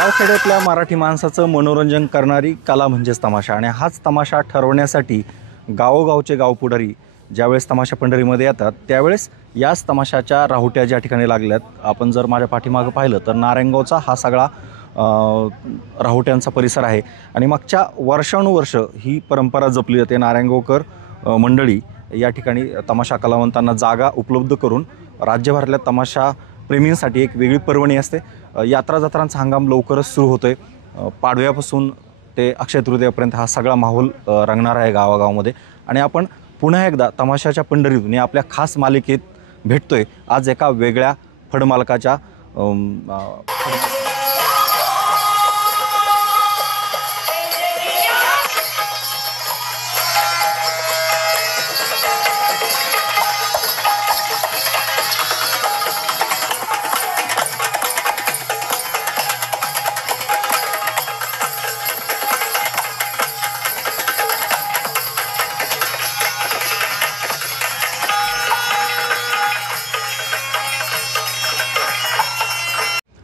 गावखेड्यातल्या मराठी माणसाचं मनोरंजन करणारी कला म्हणजेच तमाशा आणि हाच तमाशा ठरवण्यासाठी गावोगावचे गावपुढारी ज्यावेळेस तमाशा पंढरीमध्ये येतात त्यावेळेस याच तमाशाच्या राहुट्या ज्या ठिकाणी लागल्यात आपण जर माझ्या पाठीमागं पाहिलं तर नारायणगावचा हा सगळा राहुट्यांचा परिसर आहे आणि मागच्या वर्षानुवर्ष ही परंपरा जपली जाते। नारायणगावकर मंडळी या ठिकाणी तमाशा कलावंतांना जागा उपलब्ध करून राज्यभरातल्या तमाशा प्रेमींसाठी एक वेगळी पर्वणी असते। यात्रा जत्रांचा हंगाम लवकरच सुरू होतोय। पाडव्यापासून ते अक्षय तृतीयापर्यंत हा सगळा माहोल रंगणार आहे गावागावामध्ये आणि आपण पुन्हा एकदा तमाशाच्या पंढरीतून या आपल्या खास मालिकेत भेटतोय आज एका वेगळ्या फडमालकाच्या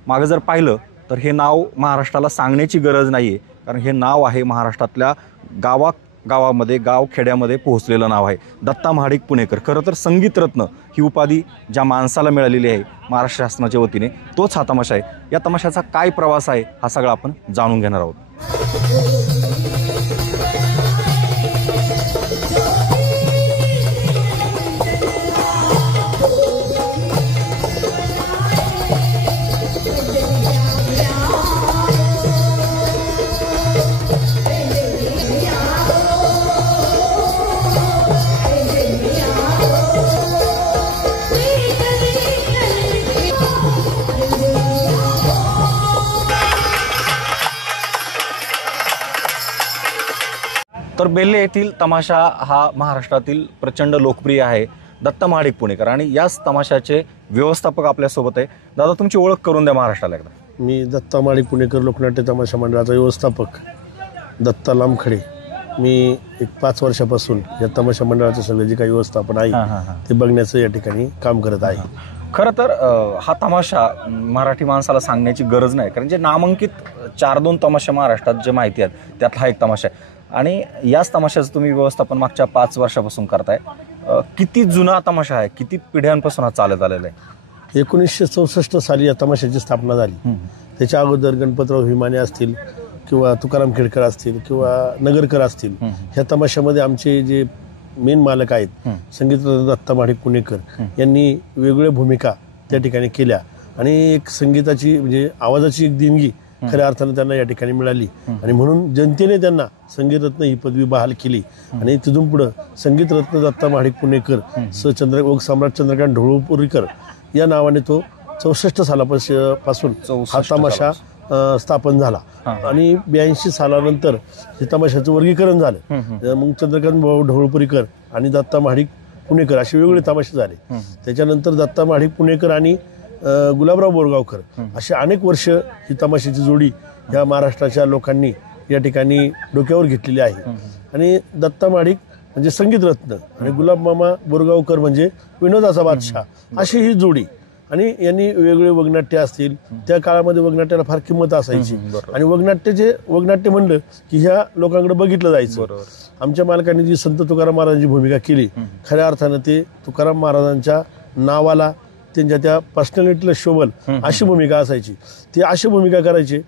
मागं जर पाहिलं तर हे नाव महाराष्ट्राला सांगण्याची गरज नाही आहे, कारण हे नाव आहे महाराष्ट्रातल्या गावागावामध्ये गावखेड्यामध्ये पोहोचलेलं नाव आहे। दत्ता महाडिक पुणेकर खरं तर संगीतरत्न ही उपाधी ज्या माणसाला मिळालेली आहे महाराष्ट्र शासनाच्या वतीने तोच हा तमाशा आहे। या तमाशाचा काय प्रवास आहे हा सगळा आपण जाणून घेणार आहोत। तर बेल्ले येथील तमाशा हा महाराष्ट्रातील प्रचंड लोकप्रिय आहे। दत्ता महाडिक पुणेकर आणि याच तमाशाचे व्यवस्थापक आपल्यासोबत आहे। दादा तुमची ओळख करून द्या महाराष्ट्राला एकदा। मी दत्ता महाडिक पुणेकर लोकनाट्य तमाशा मंडळाचा व्यवस्थापक दत्ता लामखडे। मी एक 5 वर्षापासून या तमाशा मंडळाचं सगळं जे काही व्यवस्थापन आहे ते बघण्याचं या ठिकाणी काम करत आहे। खरं तर हा तमाशा मराठी माणसाला सांगण्याची गरज नाही, कारण जे नामांकित 4-2 तमाशे महाराष्ट्रात जे माहिती आहेत त्यातला हा एक तमाशा आहे आणि याच तमाशाचं तुम्ही व्यवस्थापन मागच्या 5 वर्षापासून करताय। किती जुना तमाशा आहे, किती पिढ्यांपासून हा चालत आलेला आहे? 1964 साली या तमाशाची स्थापना झाली। त्याच्या अगोदर गणपतराव हिमाने असतील किंवा तुकाराम खेडकर असतील किंवा नगरकर असतील, ह्या तमाशामध्ये आमचे जे मेन मालक आहेत संगीत दत्ता महाडिक पुणेकर यांनी वेगवेगळ्या भूमिका त्या ठिकाणी केल्या आणि एक संगीताची म्हणजे आवाजाची एक देणगी खऱ्या अर्थानं त्यांना या ठिकाणी मिळाली आणि म्हणून जनतेने त्यांना संगीतरत्न ही पदवी बहाल केली आणि तिथून पुढे संगीतरत्न दत्ता महाडिक पुणेकर ओग सम्राट चंद्रकांत ढवळपुरीकर या नावाने तो 64 सालापासून हा तमाशा स्थापन झाला आणि 82 सालानंतर हे तमाशाचं वर्गीकरण झालं। मग चंद्रकांत ढवळपुरीकर आणि दत्ता महाडिक पुणेकर असे वेगवेगळे तमाशे झाले। त्याच्यानंतर दत्ता महाडिक पुणेकर आणि गुलाबराव बोरगावकर असे अनेक वर्ष ही तमाशाची जोडी या महाराष्ट्राच्या लोकांनी या ठिकाणी डोक्यावर घेतलेली आहे आणि दत्ता महाडिक म्हणजे संगीतरत्न आणि गुलाब मामा बोरगावकर म्हणजे विनोदाचा बादशाह अशी ही जोडी। आणि यांनी वेगवेगळे वगनाट्य असतील, त्या काळामध्ये वगनाट्याला फार किंमत असायची आणि वगनाट्य म्हणलं की ह्या लोकांकडे बघितलं जायचं। आमच्या मालकांनी जी संत तुकाराम महाराजांची भूमिका केली खऱ्या अर्थानं ते तुकाराम महाराजांच्या नावाला त्यांच्या त्या पर्सनॅलिटीला शोभल अशी भूमिका असायची। ते अशी भूमिका करायची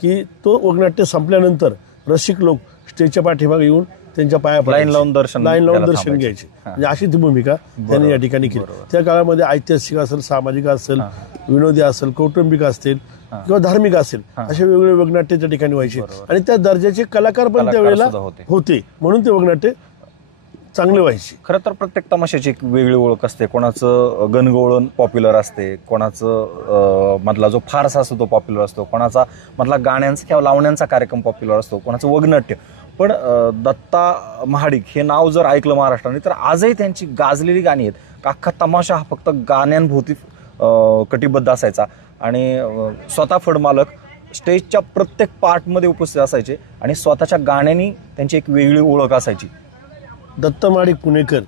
की तो वगनाट्य संपल्यानंतर रसिक लोक स्टेजच्या पाठीमागे येऊन त्यांच्या पाया लाईन लावून दर्शन घ्यायचे, म्हणजे अशी ती भूमिका त्यांनी या ठिकाणी केली। त्या काळामध्ये ऐतिहासिक असेल, सामाजिक असेल, विनोदी असेल, कौटुंबिक असेल किंवा धार्मिक असेल असे वेगवेगळे वगनाट्य त्या ठिकाणी व्हायचे आणि त्या दर्जाचे कलाकार पण त्यावेळेला होते म्हणून ते वगनाट्य चांगले व्हायचे। खरं तर प्रत्येक तमाशाची एक वेगळी ओळख असते। कोणाचं गणगवळण पॉप्युलर असते, कोणाचं मधला जो फारसा असतो तो पॉप्युलर असतो, कोणाचा मधला गाण्यांचा किंवा लावण्यांचा कार्यक्रम पॉप्युलर असतो, कोणाचं वगनाट्य। पण दत्ता महाडिक हे नाव जर ऐकलं महाराष्ट्राने तर आजही त्यांची गाजलेली गाणी आहेत। अख्खा तमाशा हा फक्त गाण्यांभोवती कटिबद्ध असायचा आणि स्वतः फडमालक स्टेजच्या प्रत्येक पार्टमध्ये उपस्थित असायचे आणि स्वतःच्या गाण्यांनी त्यांची एक वेगळी ओळख असायची। दत्ता महाडिक पुणेकर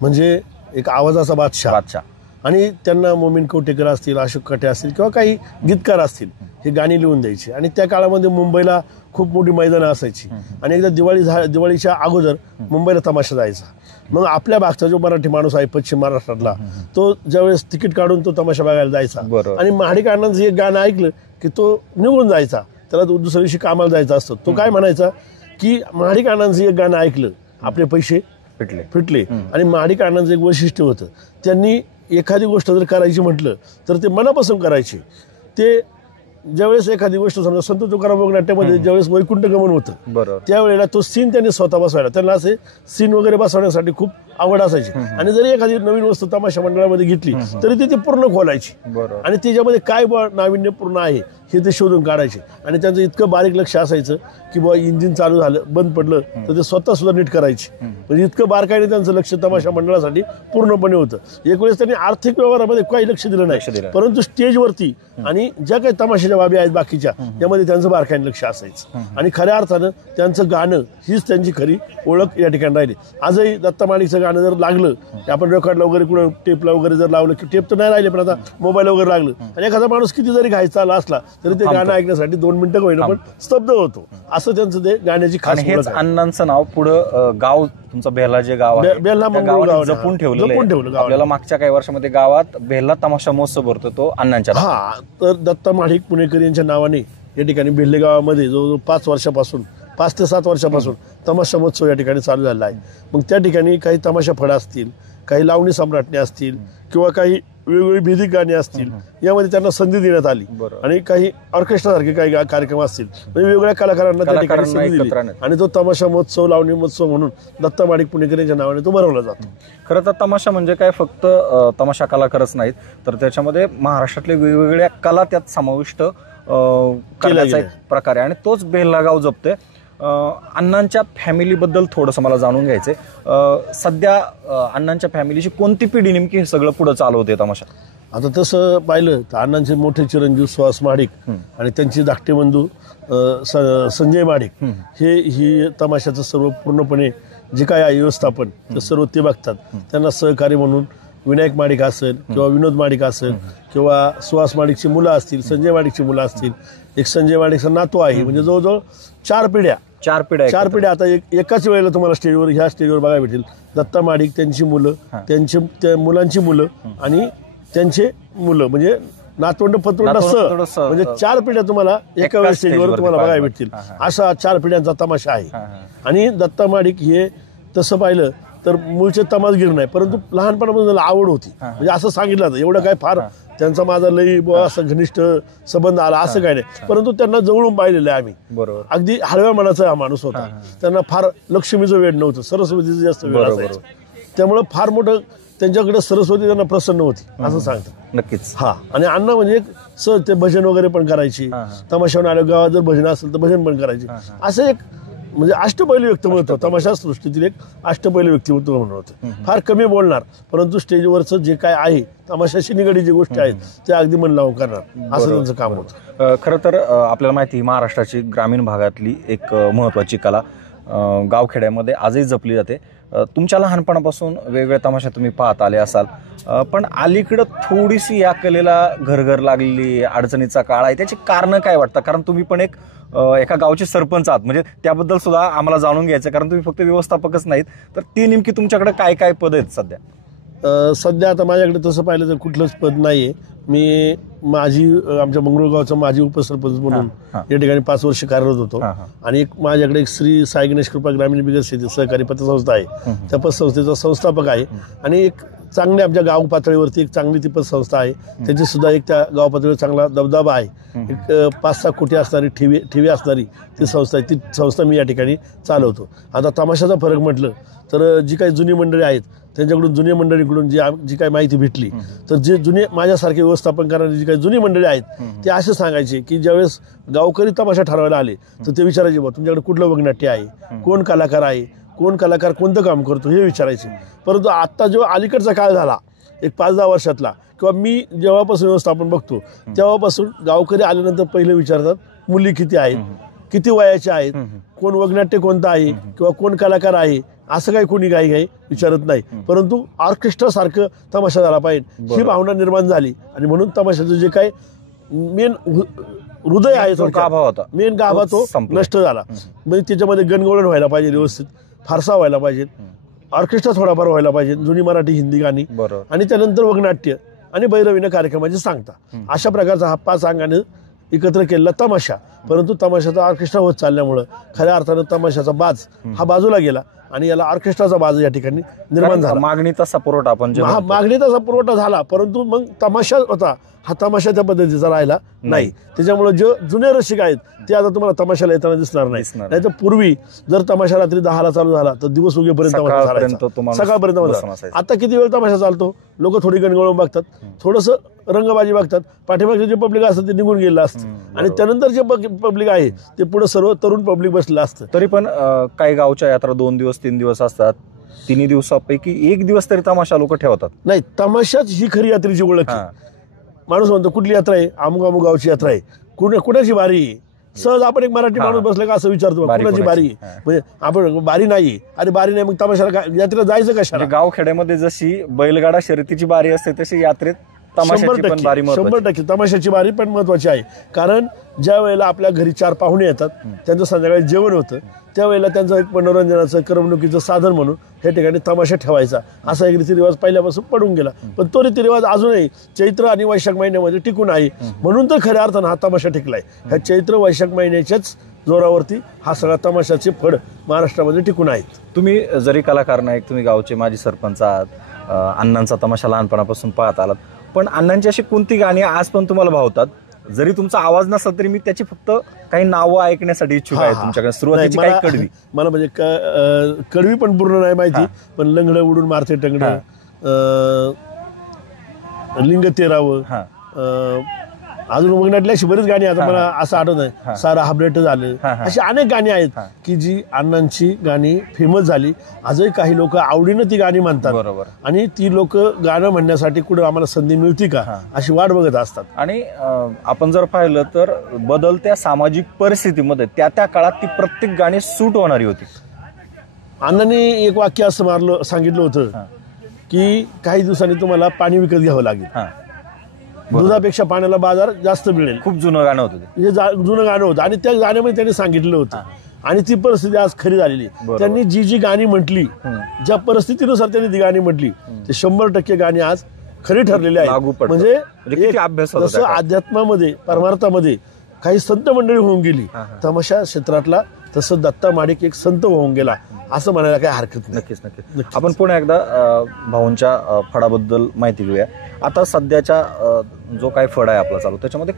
म्हणजे एक आवाजाचा बादशाह आणि त्यांना मोमीन कवटेकर असतील, अशोक कटे असतील किंवा काही गीतकार असतील, हे गाणी लिहून द्यायचे. आणि त्या काळामध्ये मुंबईला खूप मोठी मैदानं असायची आणि एकदा दिवाळीच्या अगोदर मुंबईला तमाशा जायचा. मग आपल्या भागचा जो मराठी माणूस आहे पश्चिम महाराष्ट्रातला तो ज्यावेळेस तिकीट काढून तो तमाशा बघायला जायचा आणि महाडिक अण्णांचं एक गाणं ऐकलं की तो निघून जायचा, त्याला दुसऱ्या दिवशी कामाला जायचा असतो. तो काय म्हणायचा की महाडिक अण्णांचं एक गाणं ऐकलं आपले पैसे फिटले. आणि महाडिक अण्णांचं एक वैशिष्ट्य होतं, त्यांनी एखादी गोष्ट जर करायची म्हटलं तर ते मनापासून करायचे. ते ज्यावेळेस एखादी गोष्ट समजा संत तुकाराम वगनाट्यामध्ये ज्यावेळेस वैकुंठ गमन होतं त्यावेळेला तो सीन त्यांनी स्वतः बसवायला, त्यांना असे सीन वगैरे बसवण्यासाठी खूप आवड असायची. आणि जरी एखादी नवीन वस्तू तमाशा मंडळामध्ये घेतली तरी ती पूर्ण खोलायची आणि त्याच्यामध्ये काय नाविन्यपूर्ण आहे हे ते शोधून काढायचे. आणि त्यांचं इतकं बारीक लक्ष असायचं की बुवा इंजिन चालू झालं बंद पडलं तर ते स्वतः सुद्धा नीट करायचे. म्हणजे इतकं बारकाईने त्यांचं लक्ष तमाशा मंडळासाठी पूर्णपणे होतं. एक वेळेस त्यांनी आर्थिक व्यवहारामध्ये काही लक्ष दिलं नाही, परंतु स्टेजवरती आणि ज्या काही तमाशाच्या बाबी आहेत बाकीच्या यामध्ये त्यांचं बारकाईने लक्ष असायचं. आणि खऱ्या अर्थानं त्यांचं गाणं हीच त्यांची खरी ओळख या ठिकाणी राहिली. आजही दत्ता माणिकचं गाणं जर लागलं, आपण रेकॉर्डला वगैरे कुठं टेपला वगैरे जर लावलं की टेप तर नाही राहिले पण आता मोबाईल वगैरे लागलं आणि एखादा माणूस किती जरी घायचा आला असला तरी ते गाणं ऐकण्यासाठी 2 मिनिटं होईना पण स्तब्ध होतो. असं त्यांचं ते गाण्याची खास हेच अण्णांचं नाव पुढं गाव तुमचं बेल्ला जे गाव आहे बेल्ला जपून ठेवलं. आपल्याला मागच्या काही वर्षामध्ये गावात बेल्ला तमाशा महोत्सव भरतो तो अण्णांच्या. तर दत्ता माणिक पुणेकर यांच्या नावाने या ठिकाणी बेल्ले गावामध्ये जवळजवळ 5 ते 7 वर्षापासून तमाशा महोत्सव या ठिकाणी चालू झाला आहे. मग त्या ठिकाणी काही तमाशा फळं असतील, काही लावणी सम्राटणे असतील किंवा काही वेगवेगळी भेदिक गाणी असतील यामध्ये त्यांना संधी देण्यात आली. आणि काही ऑर्केस्ट्रासारखे काही कार्यक्रम असतील म्हणजे वेगवेगळ्या कलाकारांना त्या ठिकाणी संधी दिली आणि तो तमाशा महोत्सव लावणी महोत्सव म्हणून दत्ता माणिक पुणेकर यांच्या नावाने तो भरवला जातो. खरं तर तमाशा म्हणजे काय फक्त तमाशा कलाकारच नाहीत तर त्याच्यामध्ये महाराष्ट्रातल्या वेगवेगळ्या कला त्यात समाविष्ट करण्याचा एक प्रकार आहे आणि तोच बेल्ला गाव जपते. अण्णांच्या फॅमिलीबद्दल थोडंसं मला जाणून घ्यायचंय. सध्या अण्णांच्या फॅमिलीची कोणती पिढी नेमकी हे सगळं पुढे चालवते तमाशा? आता तसं पाहिलं तर अण्णांचे मोठे चिरंजीव सुहास महाडिक आणि त्यांचे धाकटे बंधू संजय महाडिक ही तमाशाचं सर्व पूर्णपणे जे काय आहे व्यवस्थापन ते सर्व ते बघतात. त्यांना सहकारी म्हणून विनायक माडिक असेल किंवा विनोद माडिक असेल किंवा सुहास माडिकची मुलं असतील, संजय माडिकची मुलं असतील, एक संजय माडिकचा नातू आहे. म्हणजे जवळजवळ 4 पिढ्या आता एकाच वेळेला तुम्हाला ह्या स्टेजवर बघायला भेटेल. दत्ता माडिक, त्यांची मुलं, त्या मुलांची मुलं आणि त्यांचे मुलं म्हणजे नातवंड पतवंड म्हणजे 4 पिढ्या तुम्हाला एका वेळेस स्टेजवर तुम्हाला बघायला भेटतील. असा 4 पिढ्यांचा तमाशा आहे. आणि दत्ता माडिक हे तसं पाहिलं तर मूळचे तमासगीर नाही परंतु लहानपणापासून त्याला आवड होती. म्हणजे असं सांगितलं जातं, एवढं काय फार त्यांचा माझा लई असं घनिष्ठ संबंध आला असं काय नाही, परंतु त्यांना जवळून पाहिलेलं आहे आम्ही. अगदी हळव्या मनाचा हा माणूस होता. त्यांना फार लक्ष्मीचं वेळ नव्हतं, सरस्वतीचं जास्त वेळ असायचं. त्यामुळं फार मोठं त्यांच्याकडे सरस्वती त्यांना प्रसन्न होती असं सांगतात. नक्कीच. आणि अण्णा म्हणजे ते भजन वगैरे पण करायची. तमाशावर आल्या गावात जर भजन असेल तर भजन पण करायचे. असं एक म्हणजे अष्टपैलू व्यक्तिमत्व तमाशा सृष्टीतील एक अष्टपैलू व्यक्तिमत्व म्हणून होतं. फार कमी बोलणार परंतु स्टेजवरचं जे काय आहे तमाशाशी निगडीत जे गोष्टी आहेत ते अगदी मन लावून करणार असं त्यांचं काम होतं. खरं तर आपल्याला माहिती महाराष्ट्राची ग्रामीण भागातली एक महत्वाची कला गावखेड्यामध्ये आजही जपली जाते. तुमच्या लहानपणापासून वेगवेगळे तमाशा तुम्ही पाहत आले असाल पण अलीकडं थोडीशी या कलेला घरघर लागलेली अडचणीचा काळ आहे. त्याची कारणं काय वाटतं? कारण तुम्ही पण एका गावचे सरपंच आहात म्हणजे त्याबद्दल सुद्धा आम्हाला जाणून घ्यायचं. कारण तुम्ही फक्त व्यवस्थापकच नाहीत तर ती नेमकी तुमच्याकडे काय काय पद आहेत सध्या? सध्या आता माझ्याकडे तसं पाहिलं तर कुठलंच पद नाहीये. मी आमच्या मंगरुळगावचा माजी उपसरपंच म्हणून या ठिकाणी 5 वर्ष कार्यरत होतो. आणि माझ्याकडे एक श्री साई गणेश कृपा ग्रामीण विकास सहकारी पतसंस्था आहे, त्या पतसंस्थेचा संस्थापक आहे. आणि एक चांगली आमच्या गाव पातळीवरती एक चांगली ती पतसंस्था आहे, त्याची सुद्धा एक त्या गाव पातळीवर चांगला दबदबा आहे. एक 5-6 कोटी असणारी ठेवी असणारी ती संस्था आहे, ती संस्था मी या ठिकाणी चालवतो. आता तमाशाचा फरक म्हटलं तर जी काही जुनी मंडळी आहेत त्यांच्याकडून जुन्या मंडळीकडून जी काही माहिती भेटली तर जे जुने माझ्यासारखे व्यवस्थापन करणारी जी काही जुनी मंडळी आहेत ते असे सांगायचे की ज्यावेळेस गावकरी तमाशा ठरवायला आले तर ते विचारायचे बा तुमच्याकडे कुठलं वगनाट्य आहे, कोण कलाकार आहे, कोण कलाकार कोणतं काम करतो हे विचारायचे. परंतु आत्ता जो अलीकडचा काळ झाला एक 5-10 वर्षातला किंवा मी जेव्हापासून व्यवस्थापन बघतो तेव्हापासून गावकरी आल्यानंतर पहिले विचारतात मुली किती आहेत, किती वयाच्या आहेत, कोण वगनाट्य कोणतं आहे किंवा कोण कलाकार आहे असं काही कोणी काही विचारत नाही. परंतु ऑर्केस्ट्रा सारखं तमाशा झाला पाहिजे ही भावना निर्माण झाली आणि म्हणून तमाशाचं जे काही मेन हृदय आहे जो गाभा होता मेन गाभा तो संपला. नष्ट झाला. म्हणजे त्याच्यामध्ये गणगवळण व्हायला पाहिजे, व्यवस्थित फारसा व्हायला पाहिजे, ऑर्केस्ट्रा थोडाफार व्हायला पाहिजे, जुनी मराठी हिंदी गाणी, बरोबर. आणि त्यानंतर वगनाट्य आणि भैरवीनं कार्यक्रमाची सांगता. अशा प्रकारचा हा 5 अंगाने एकत्र केलेला तमाशा. परंतु तमाशाचा ऑर्केस्ट्रा होत चालल्यामुळं खऱ्या अर्थानं तमाशाचा बाज हा बाजूला गेला आणि याला ऑर्केस्ट्राचा बाज या ठिकाणी निर्माण झाला. मागणी तसा पुरवठा आपण जे म्हणतो. मागणी तसा पुरवठा झाला, परंतु मग तमाशा होता हा तमाशा त्या पद्धतीचा राहिला नाही. त्याच्यामुळे जे जुने रसिक आहेत ते आता तुम्हाला तमाशाला येताना दिसणार नाही. तर पूर्वी जर तमाशा रात्री 10ला चालू झाला तर दिवस उगेपर्यंत सकाळपर्यंत होता. आता किती वेळ तमाशा चालतो, लोक थोडी गणगवळून बघतात, थोडंसं रंगबाजी बघतात, पाठीमागचे जे पब्लिक असतं ते निघून गेलेलं असतं आणि त्यानंतर जे पब्लिक आहे ते पुढे सर्व तरुण पब्लिक बसलेलं असतं. तरी पण काही गावच्या यात्रा 2 दिवस 3 दिवस असतात. 3 दिवसापैकी 1 दिवस तरी तमाशा लोक ठेवतात. नाही, तमाशाच ही खरी यात्रेची ओळख आहे. माणूस म्हणतो कुठली यात्रा आहे, अमुक अमुक गावची यात्रा आहे, कुणाची बारी आहे. सहज आपण एक मराठी माणूस बसला का असं विचारतो कुणाची बारी आहे, म्हणजे आपण बारी नाही, अरे बारी नाही मग तमाशाला यात्रेला जायचं कशाला. गाव खेड्यामध्ये जशी बैलगाडा शर्यतीची बारी असते तशी यात्रेत 100% तमाशाची बारी पण महत्वाची आहे. कारण ज्या वेळेला आपल्या घरी 4 पाहुणे येतात, त्यांचं संध्याकाळी जेवण होतं, त्यावेळेला त्यांचं एक मनोरंजनाचं करमणुकीचं साधन म्हणून हे ठिकाणी तमाशा ठेवायचा असा एक रीतिरिवाज पहिल्यापासून पडून गेला. पण तो रीतिरिवाज अजूनही चैत्र आणि वैशाख महिन्यामध्ये टिकून आहे. म्हणून तर खऱ्या अर्थानं हा तमाशा टिकलाय. ह्या चैत्र वैशाख महिन्याच्याच जोरावरती हा सगळा तमाशाचे फड महाराष्ट्रामध्ये टिकून आहेत. तुम्ही जरी कलाकार नाही, तुम्ही गावचे माजी सरपंच आहात, अण्णांचा तमाशा लहानपणापासून पाहत आलात, पण अण्णांची अशी कोणती गाणी आज पण तुम्हाला भावतात? जरी तुमचा आवाज नसला तरी मी त्याची फक्त काही नावं ऐकण्यासाठी इच्छुक आहे तुमच्याकडे. सुरुवातीची काही कडवी मला म्हणजे कडवी पण पूर्ण नाही माहिती, पण लंगडं उडून मारते टंगडं, लिंग तेरावं, अजून वगनातली अशी बरीच गाणी आता मला असं आठवत आहे. सारा हाबरेट झालं, अशी अनेक गाणी आहेत की जी अण्णांची गाणी फेमस झाली. आजही काही लोक आवडीनं ती गाणी म्हणतात. बरोबर. आणि ती लोक गाणं म्हणण्यासाठी कुठं आम्हाला संधी मिळते का अशी वाट बघत असतात. आणि आपण जर पाहिलं तर बदलत्या सामाजिक परिस्थितीमध्ये त्या काळात ती प्रत्येक गाणी सूट होणारी होती. अण्णांनी एक वाक्य असं सांगितलं होतं की काही दिवसांनी तुम्हाला पाणी विकत घ्यावं लागेल, दुधापेक्षा पाण्याला बाजार जास्त मिळेल. खूप जुनं गाणं होतं, हे जुनं गाणं होतं आणि त्या गाण्यामध्ये त्यांनी सांगितलं होतं. आणि ती परिस्थिती आज खरी झालेली. त्यांनी जी गाणी म्हटली, ज्या परिस्थितीनुसार त्यांनी ती गाणी म्हटली, ते 100% गाणी आज खरी ठरलेली आहेत. म्हणजे जसं अध्यात्मामध्ये परमार्थामध्ये काही संत मंडळी होऊन गेली, तमाशा क्षेत्रातला तसं दत्ता माडिक एक संत होऊन गेला असं म्हणायला काही हरकत नाही. नक्कीच. आपण पुन्हा एकदा भाऊंच्या फडाबद्दल माहिती घेऊया. आता सध्याच्या जो काही फड आहे आपला चालू, त्याच्यामध्ये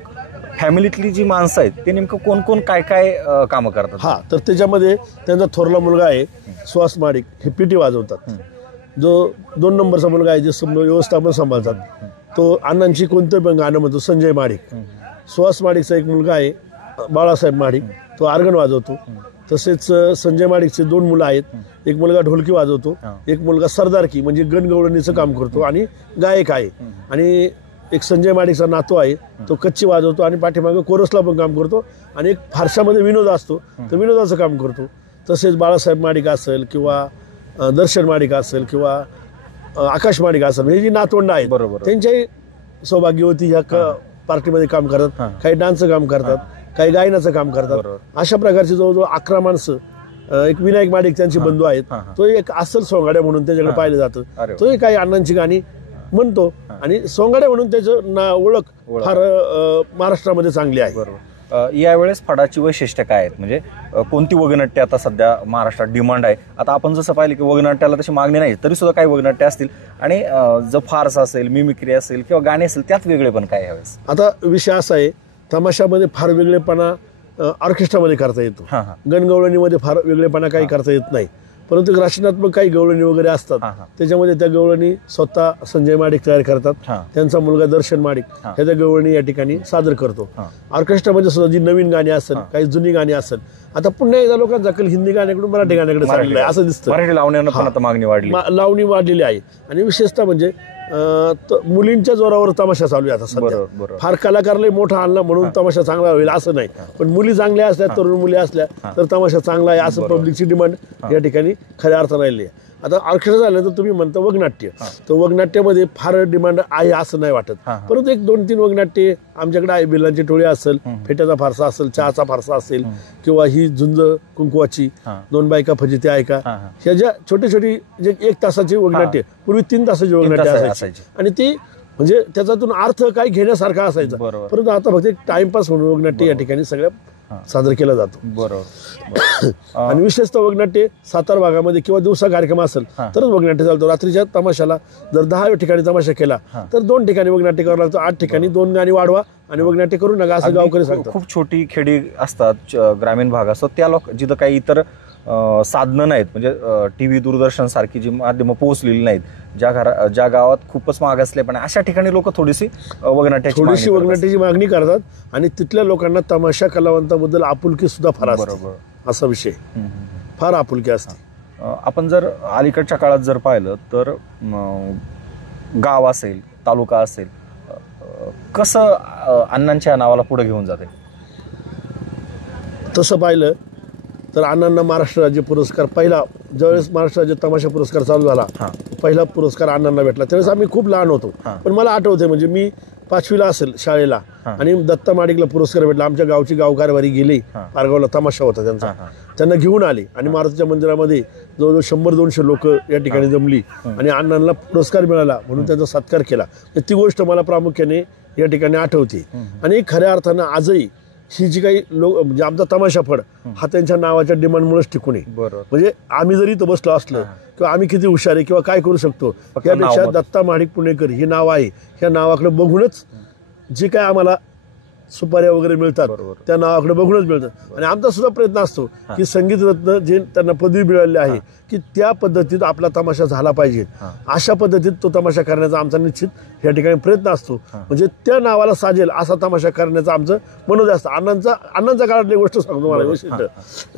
फॅमिलीतली जी माणसं आहेत ते नेमकं कोण कोण काय काय कामं करतात? तर त्याच्यामध्ये त्यांचा थोरला मुलगा आहे सुहास माडिक, हे पिटी वाजवतात. जो 2 नंबरचा मुलगा आहे जे व्यवस्थापन सांभाळतात, तो अण्णांची कोणतं पण गाणं म्हणतो, संजय माडिक. सुहास माडिकचा एक मुलगा आहे बाळासाहेब माडिक, तो ऑर्गन वाजवतो. तसेच संजय माडिकचे 2 मुलं आहेत, एक मुलगा ढोलकी वाजवतो, एक मुलगा सरदारकी म्हणजे गणगवळणीचं काम करतो आणि गायक आहे. आणि एक संजय माडिकचा नातू आहे, तो कच्ची वाजवतो आणि पाठीमागे कोरसला पण काम करतो. आणि एक फारशामध्ये विनोद असतो, तर विनोदाचं काम करतो. तसेच बाळासाहेब माडिक असेल किंवा दर्शन माडिक असेल किंवा आकाश माडिक असेल, हे जी नातवंड आहेत त्यांच्याही सौभाग्यवती ह्या पार्टीमध्ये काम करतात. काही डान्सचं काम करतात, काही गायनाचं काम करतात. अशा प्रकारचे जवळजवळ 11 माणसं. एक विनायक माडिक त्यांचे बंधू आहेत, तो एक अस्सल सोंगाड्या म्हणून त्याच्याकडे पाहिलं जातं. तोही काही अण्णांची गाणी म्हणतो आणि सोंगाड्या म्हणून त्याचं ओळख फार महाराष्ट्रामध्ये चांगली आहे. यावेळेस फडाची वैशिष्ट्य काय आहेत? म्हणजे कोणती वगनाट्य आता सध्या महाराष्ट्रात डिमांड आहे? आता आपण जसं पाहिलं की वगनाट्याला तशी मागणी नाही, तरी सुद्धा काही वगनाट्य असतील आणि जर फारसा असेल, मिमिक्री असेल किंवा गाणी असेल, त्यात वेगळेपण काय यावेळेस? आता विषय असा आहे, तमाशामध्ये फार वेगळेपणा ऑर्केस्ट्रामध्ये करता येतो, गणगवळणीमध्ये फार वेगळेपणा काही करता येत नाही. परंतु रचनात्मक काही गवळणी वगैरे असतात, त्याच्यामध्ये त्या गवळणी स्वतः संजय माडिक तयार करतात. त्यांचा मुलगा दर्शन माडिक ह्या त्या गवळणी या ठिकाणी सादर करतो. ऑर्केस्ट्रामध्ये सुद्धा जी नवीन गाणी असेल, काही जुनी गाणी असेल. आता पुन्हा एकदा लोकांचा कल हिंदी गाण्याकडून मराठी गाण्याकडे चाललेला आहे असं दिसतं. मराठी लावण्यानं पण आता मागणी वाढलेली आहे. आणि विशेषतः म्हणजे मुलींच्या जोरावर तमाशा चालू आहे आता सध्या. फार कलाकारला मोठा आणला म्हणून तमाशा चांगला होईल असं नाही, पण मुली चांगल्या असल्या, तरुण मुली असल्या तर तमाशा चांगला आहे असं पब्लिकची डिमांड या ठिकाणी खऱ्या अर्थानं राहिली आहे. आता ऑर्केस्ट्रा झालं तर तुम्ही म्हणता वगनाट्य, तर वगनाट्यामध्ये फार डिमांड आहे असं नाही वाटत, परंतु 1-2-3 वगनाट्ये आमच्याकडे आहे. बिलांची टोळी असेल, फेट्याचा फारसा असेल, चहाचा फारसा असेल, किंवा ही झुंज कुंकवाची, 2 बायका फजिती आहे का, ह्या ज्या छोटी छोटी जे 1 तासाची वगनाट्य, पूर्वी 3 तासाची वगनाट्य असायची, आणि ती म्हणजे त्याच्यातून अर्थ काय घेण्यासारखा असायचा. परंतु आता फक्त एक टाइमपास म्हणून वगनाट्य या ठिकाणी सगळ्या सादर केला जातो. बरोबर. आणि विशेषतः वगनाट्य सातारा भागामध्ये किंवा दिवसा कार्यक्रम असेल तरच वगनाट्य चालतो. रात्रीच्या तमाशाला जर 10 ठिकाणी तमाशा केला तर 2 ठिकाणी वगनाट्य करावं लागतं. 8 ठिकाणी 2 गाणी वाढवा आणि वगनाट्य करू नका असं गावकरी सांगतात. खूप छोटी खेडी असतात, ग्रामीण भाग असतो, त्या लोक जिथं काही इतर साधनं नाहीत, म्हणजे टीव्ही, दूरदर्शन सारखी जी माध्यमं पोहोचलेली नाहीत, ज्या गावात खूपच महाग असले, पण अशा ठिकाणी लोक थोडीशी वगनाट्याची मागणी करतात. आणि तिथल्या लोकांना तमाशा कलावंताबद्दल आपुलकी सुद्धा फार असते. असा विषय फार आपुलकी असते. आपण जर अलीकडच्या काळात जर पाहिलं तर गाव असेल, तालुका असेल, कसं अण्णांच्या नावाला पुढे घेऊन जाते? तसं पाहिलं तर अण्णांना महाराष्ट्र राज्य पुरस्कार पहिला, ज्यावेळेस महाराष्ट्र राज्य तमाशा पुरस्कार चालू झाला, पहिला पुरस्कार अण्णांना भेटला. त्यावेळेस आम्ही खूप लहान होतो, पण मला आठवतंय, म्हणजे मी 5वीला असेल शाळेला, आणि दत्ता माडिकला पुरस्कार भेटला. आमच्या गावची गावकारवारी गेली, पारगावला तमाशा होता त्यांचा, त्यांना घेऊन आले आणि मारुतीच्या मंदिरामध्ये जवळजवळ 100-200 लोक या ठिकाणी जमली आणि अण्णांना पुरस्कार मिळाला म्हणून त्यांचा सत्कार केला. ती गोष्ट मला प्रामुख्याने या ठिकाणी आठवते. आणि खऱ्या अर्थानं आजही ही जी काही लोक, म्हणजे आमचा तमाशा फड हा त्यांच्या नावाच्या डिमांडमुळेच टिकून आहे. म्हणजे आम्ही जरी इथं बसलो असलो किंवा आम्ही किती हुशार आहे किंवा काय करू शकतो, त्यापेक्षा दत्ता माडिक पुणेकर ही नाव आहे, ह्या नावाकडे बघूनच जे काय आम्हाला सुपाऱ्या वगैरे मिळतात त्या नावाकडे बघूनच मिळतात. आणि आमचा सुद्धा प्रयत्न असतो की संगीत रत्न जे त्यांना पदवी मिळालेली आहे की त्या पद्धतीत आपला तमाशा झाला पाहिजे, अशा पद्धतीत तो तमाशा करण्याचा आमचा निश्चित या ठिकाणी प्रयत्न असतो. म्हणजे त्या नावाला साजेल असा तमाशा करण्याचं आमचं मनोदय असतं. अण्णांच्या काळातली गोष्ट सांगतो मला वैशिष्ट्य.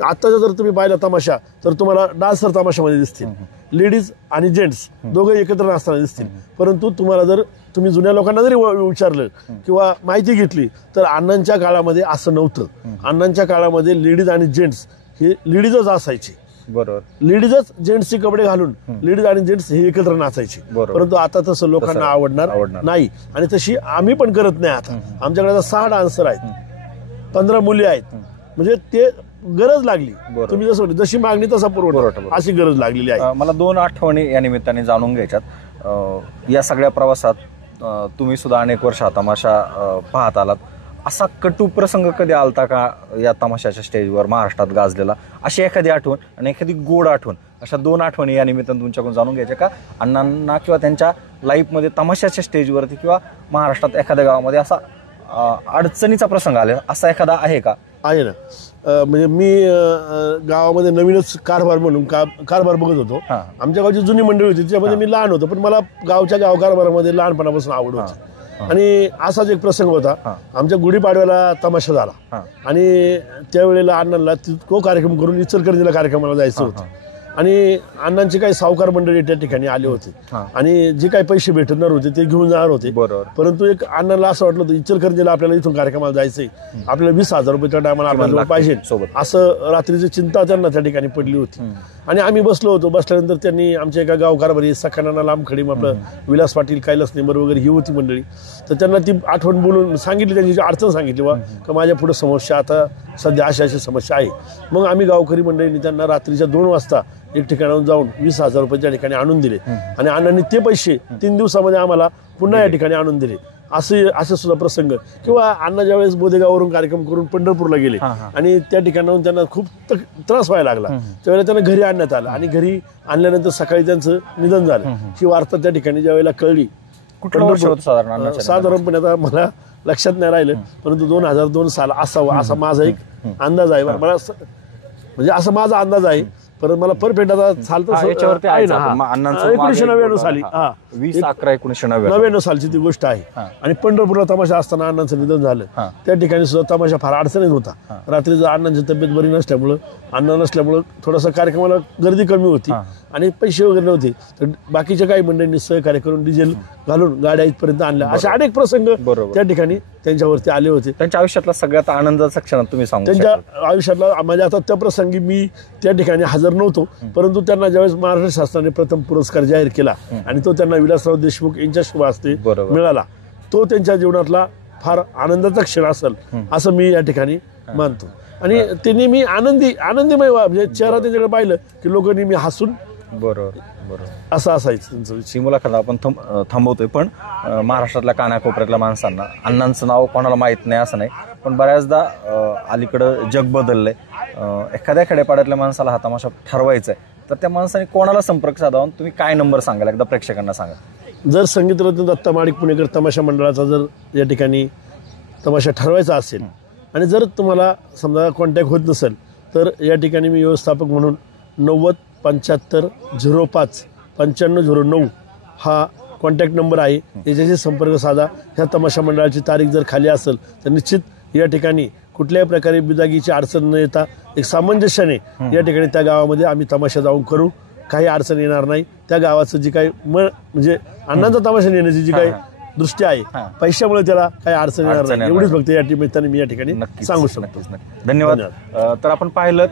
आत्ताचा जर तुम्ही पाहिला तमाशा तर तुम्हाला डान्सर तमाशामध्ये दिसतील, लेडीज आणि जेंट्स दोघे एकत्र नसताना दिसतील. परंतु तुम्हाला जर तुम्ही जुन्या लोकांना जरी विचारलं किंवा माहिती घेतली तर अण्णांच्या काळामध्ये असं नव्हतं. अण्णांच्या काळामध्ये लेडीज आणि जेंट्स हे लेडीजच असायचे. बरोबर. लेडीजच जेंट्सची कपडे घालून लेडीज आणि जेंट्स हे एकत्र नाचायचे. परंतु आता तसं लोकांना आवडणार नाही आणि तशी आम्ही पण करत नाही. आता आमच्याकडे आता 6 डान्सर आहेत, 15 मुली आहेत. म्हणजे ते गरज लागली, तुम्ही जसं जशी मागणी तसा पुरवठा अशी गरज लागलेली आहे. मला 2 आठवणी या निमित्ताने जाणून घ्यायच्यात. या सगळ्या प्रवासात तुम्ही सुद्धा अनेक वर्ष हा तमाशा पाहत आलात. असा कटू प्रसंग कधी आलता का या तमाशाच्या स्टेजवर महाराष्ट्रात गाजलेला? अशी एखादी आठवण आणि एखादी गोड आठवण, अशा 2 आठवणी या निमित्तानं तुमच्याकडून जाणून घ्यायच्या का अण्णांना किंवा त्यांच्या लाईफमध्ये तमाशाच्या स्टेजवरती किंवा महाराष्ट्रात एखाद्या गावामध्ये असा अडचणीचा प्रसंग आला असा एखादा आहे का? आहे ना. म्हणजे मी गावामध्ये नवीनच कारभार म्हणून कारभार बघत होतो. आमच्या गावची जुनी मंडळी होती, त्याच्यामध्ये मी लहान होतो, पण मला गावच्या कारभारामध्ये लहानपणापासून आवड होती. आणि असाच एक प्रसंग होता. आमच्या गुढीपाडव्याला तमाशा झाला आणि त्यावेळेला अण्णांना तो कार्यक्रम करून इचलकरंजीला कार्यक्रमाला जायचं होतं. आणि अण्णांचे काही सावकार मंडळी त्या ठिकाणी आले होते आणि जे काही पैसे भेटणार होते ते घेऊन जाणार होते. परंतु एक अण्णांना असं वाटलं होतं इचलकरंजीला आपल्याला इथून कार्यक्रमाला जायचंय, आपल्याला 20,000 रुपयाच्या टायमाला आपल्याला पाहिजे, असं रात्रीची चिंता त्यांना त्या ठिकाणी पडली होती. आणि आम्ही बसलो होतो. बसल्यानंतर त्यांनी आमच्या एका गावकारभारी सखाना लांबखडी, आपलं विलास पाटील, कैलास नेमर वगैरे ही होती मंडळी. तर त्यांना ती आठवण बोलून सांगितली, त्यांची अडचण सांगितली बा का माझ्या पुढे समस्या, आता सध्या अशी समस्या आहे. मग आम्ही गावकरी मंडळींनी त्यांना रात्रीच्या 2 वाजता एक ठिकाणाहून जाऊन 20,000 रुपये ठिकाणी आणून दिले आणि अण्णांनी ते पैसे 3 दिवसामध्ये आम्हाला पुन्हा या ठिकाणी आणून दिले. असे सुद्धा प्रसंग. किंवा अण्णा ज्यावेळेस बोदेगावरून कार्यक्रम करून पंढरपूरला गेले आणि त्या ठिकाणाहून त्यांना खूप त्रास व्हायला लागला, त्यावेळेला त्यांना घरी आणण्यात आलं आणि घरी आणल्यानंतर सकाळी त्यांचं निधन झालं. ही वार्ता त्या ठिकाणी ज्यावेळेला कळली, साधारणपणे आता मला लक्षात नाही राहिलं, परंतु 2002 साल असावं असा माझा एक अंदाज आहे. मला म्हणजे असा माझा अंदाज आहे, परंतु मला परफेक्ट आता साल तर 1999 साली 20/11/1999 सालची ती गोष्ट आहे. आणि पंढरपूरला तमाशा असताना अण्णांचं निधन झालं. त्या ठिकाणी सुद्धा तमाशा फार अडचणीत होता. रात्री जर अण्णांची तब्येत बरी नसल्यामुळं, अन्न नसल्यामुळं थोडासा कार्यक्रमाला गर्दी कमी होती आणि पैसे वगैरे नव्हते. तर बाकीच्या काही मंडळींनी सहकार्य करून डिझेल घालून गाड्या इथपर्यंत आणल्या. अशा अनेक प्रसंग त्या ठिकाणी त्यांच्यावरती आले होते. त्यांच्या आयुष्यातला सगळ्यात आनंदाचा क्षण तुम्ही सांगू त्यांच्या शकाल? आयुष्यातला म्हणजे आता त्या प्रसंगी मी त्या ठिकाणी हजर नव्हतो, परंतु त्यांना ज्यावेळेस महाराष्ट्र शासनाने प्रथम पुरस्कार जाहीर केला आणि तो त्यांना विलासराव देशमुख यांच्या शुभ हस्ते बरोबर. मिळाला, तो त्यांच्या जीवनातला फार आनंदाचा क्षण असेल असं मी या ठिकाणी मानतो. आणि ते नेहमी आनंदीमय म्हणजे चेहरा त्यांच्याकडे पाहिलं की लोक नेहमी हसून बरोबर बरोबर असं असायचं त्यांचं विषय. ही मुलाखत आपण थांबवतोय, पण महाराष्ट्रातल्या कानाकोपऱ्यातल्या माणसांना अण्णांचं नाव कोणाला माहीत नाही असं नाही, पण बऱ्याचदा अलीकडं जग बदललंय. एखाद्या खेड्यापाड्यातल्या माणसाला हा तमाशा ठरवायचा आहे तर त्या माणसाने कोणाला संपर्क साधावा, तुम्ही काय नंबर सांगाल एकदा प्रेक्षकांना सांगा. जर संगीतरत्न दत्ता माडिक पुणेकर तमाशा मंडळाचा जर या ठिकाणी तमाशा ठरवायचा असेल आणि जर तुम्हाला समजा कॉन्टॅक्ट होत नसेल तर या ठिकाणी मी व्यवस्थापक म्हणून 9075059509 हा कॉन्टॅक्ट नंबर आहे, याच्याशी संपर्क साधा. ह्या तमाशा मंडळाची तारीख जर खाली असेल तर निश्चित या ठिकाणी कुठल्याही प्रकारे बिदागीची अडचण न येता एक सामंजस्याने या ठिकाणी त्या गावामध्ये आम्ही तमाशा जाऊन करू. काही अडचण येणार नाही. त्या गावाचं जी काही म्हणजे अण्णांचा तमाशा नेण्याची जी काही दृष्टी आहे, पैशामुळे त्याला काही अडचण येणार नाही, एवढीच फक्त या निमित्ताने मी या ठिकाणी सांगू शकतो. धन्यवाद. तर आपण पाहिलं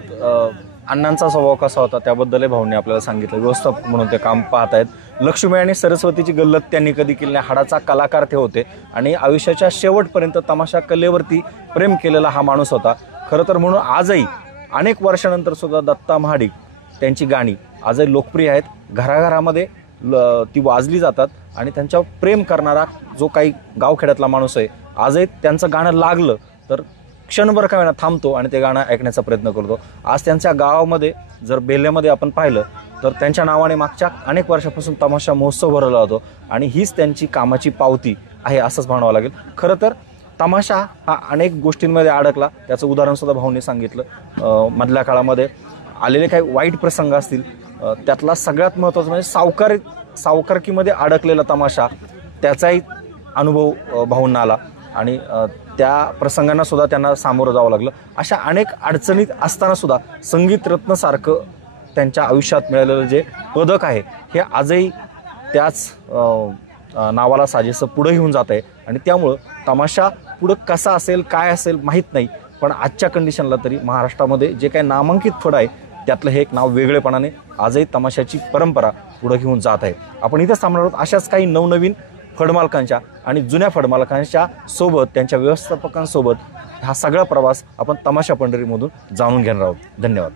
अण्णांचा स्वभाव कसा होता त्याबद्दल भाऊंनी आपल्याला सांगितलं. व्यवस्थापक म्हणून ते काम पाहत आहेत. लक्ष्मी आणि सरस्वतीची गल्लत त्यांनी कधी केली नाही. हाडाचा कलाकार ते होते आणि आयुष्याच्या शेवटपर्यंत तमाशा कलेवरती प्रेम केलेला हा माणूस होता खरं तर. म्हणून आजही अनेक वर्षानंतर सुद्धा दत्ता महाडिक त्यांची गाणी आजही लोकप्रिय आहेत. घराघरामध्ये ती वाजली जातात आणि त्यांच्यावर प्रेम करणारा जो काही गावखेड्यातला माणूस आहे आजही त्यांचं गाणं लागलं तर क्षणभर का वेळा थांबतो आणि ते गाणं ऐकण्याचा प्रयत्न करतो. आज त्यांच्या गावामध्ये जर बेल्ल्यामध्ये आपण पाहिलं तर त्यांच्या नावाने मागच्या अनेक वर्षापासून तमाशा महोत्सव भरवला जातो आणि हीच त्यांची कामाची पावती आहे असंच म्हणावं लागेल. खरं तर तमाशा हा अनेक गोष्टींमध्ये अडकला. त्याचं उदाहरणसुद्धा भाऊंनी सांगितलं. मधल्या काळामध्ये आलेले काही वाईट प्रसंग असतील त्यातला सगळ्यात महत्त्वाचा म्हणजे सावकारकीमध्ये अडकलेला तमाशा, त्याचाही अनुभव भाऊंना आला आणि त्या प्रसंगांना सुद्धा त्यांना सामोरं जावं लागलं. अशा अनेक अडचणीत असताना सुद्धा संगीत रत्नसारखं त्यांच्या आयुष्यात मिळालेलं जे पदक आहे हे आजही त्याच नावाला साजेसं पुढं घेऊन जात आहे आणि त्यामुळं तमाशा पुढं कसा असेल काय असेल माहीत नाही, पण आजच्या कंडिशनला तरी महाराष्ट्रामध्ये जे काही नामांकित फड आहे त्यातलं हे एक नाव वेगळेपणाने आजही तमाशाची परंपरा पुढे घेऊन जात आहे. आपण इथंच थांबणार आहोत. अशाच काही नवनवीन फडमालकांच्या आणि जुन्या फडमालकांच्या सोबत त्यांच्या व्यवस्थापकांसोबत हा सगळा प्रवास आपण तमाशा पंढरीमधून जाणून घेणार आहोत. धन्यवाद.